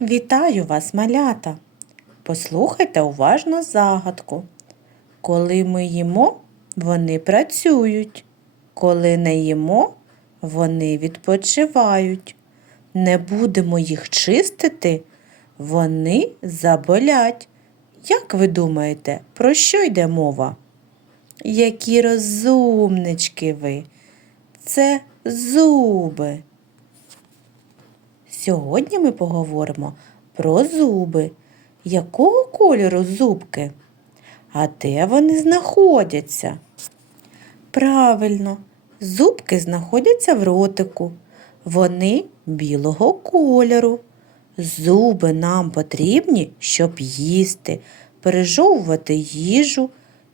Вітаю вас, малята! Послухайте уважно загадку. Коли ми їмо, вони працюють. Коли не їмо, вони відпочивають. Не будемо їх чистити, вони заболять. Як ви думаєте, про що йде мова? Які розумнички ви! Це зуби. Сьогодні ми поговоримо про зуби. Якого кольору зубки? А де вони знаходяться? Правильно, зубки знаходяться в ротику. Вони білого кольору. Зуби нам потрібні, щоб їсти, пережовувати їжу,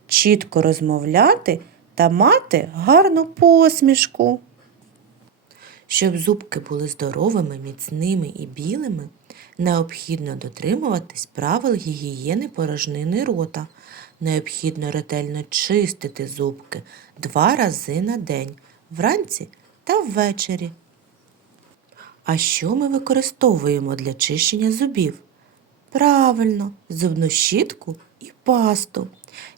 чітко розмовляти та мати гарну посмішку. Щоб зубки були здоровими, міцними і білими, необхідно дотримуватись правил гігієни порожнини рота. Необхідно ретельно чистити зубки два рази на день, вранці та ввечері. А що ми використовуємо для чищення зубів? Правильно, зубну щітку і пасту.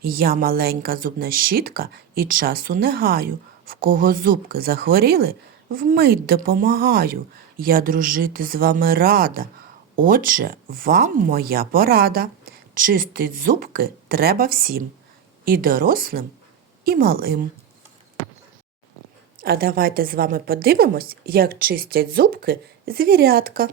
Я маленька зубна щітка і часу не гаю. В кого зубки захворіли, вмить допомагаю. Я дружити з вами рада. Отже, вам моя порада. Чистить зубки треба всім, і дорослим, і малим. А давайте з вами подивимось, як чистять зубки звірятка.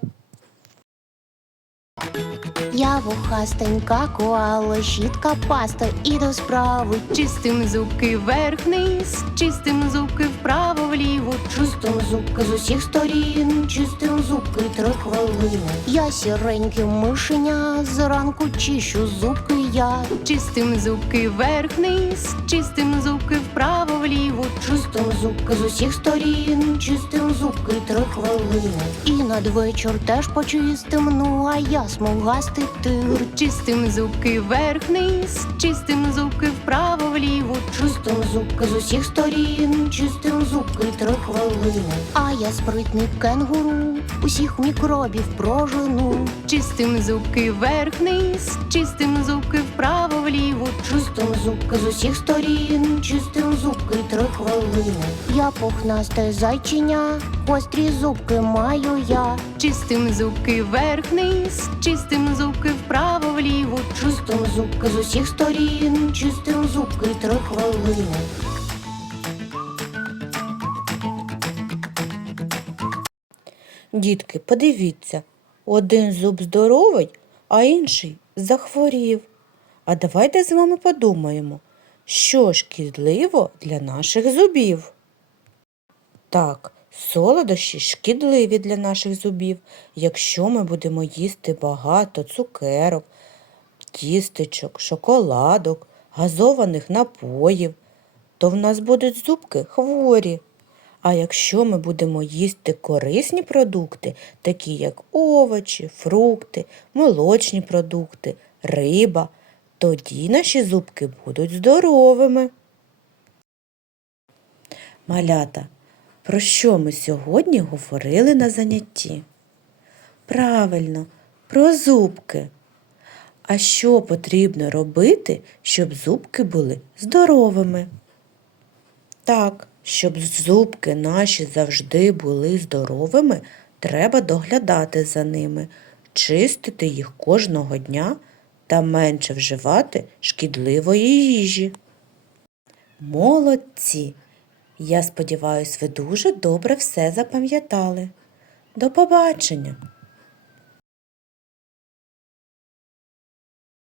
Я вухастенька коала, щітка паста і до справи. Чистим зубки вверх-вниз, чистим зубки вправо-вліво. Чистим зубки з усіх сторін, чистим зубки три хвилини. Я сіреньке мишеня, зранку чищу зубки я. Чистим зубки вверх-вниз, чистим зубки вправо-вліво. Чистим зубки з усіх сторін, чистим зубки три хвилини. І надвечір теж почистим, ну а я смугастий тир. Чистим зубки вверх-вниз, чистим зубки вправо-вліво. Чистим зубки з усіх сторін, чистим зубки три хвилини. А я спритний кенгуру, усіх мікробів прожену. Чистим зубки вверх-вниз, чистим зубки вправо-вліво. Чистим зубки з усіх сторін, чистим зубки три хвилини. Я пухнасте зайчиня, гострі зубки маю я. Чистим зубки вверх-вниз, чистим зубки вправо-вліво. Чистим зубки з усіх сторін, чистим зубки три хвилини. Дітки, подивіться, один зуб здоровий, а інший захворів. А давайте з вами подумаємо, що шкідливо для наших зубів. Так, солодощі шкідливі для наших зубів, якщо ми будемо їсти багато цукерок, тістечок, шоколадок, газованих напоїв, то в нас будуть зубки хворі. А якщо ми будемо їсти корисні продукти, такі як овочі, фрукти, молочні продукти, риба, тоді наші зубки будуть здоровими. Малята, про що ми сьогодні говорили на занятті? Правильно, про зубки. А що потрібно робити, щоб зубки були здоровими? Так, щоб зубки наші завжди були здоровими, треба доглядати за ними, чистити їх кожного дня та менше вживати шкідливої їжі. Молодці! Я сподіваюся, ви дуже добре все запам'ятали. До побачення!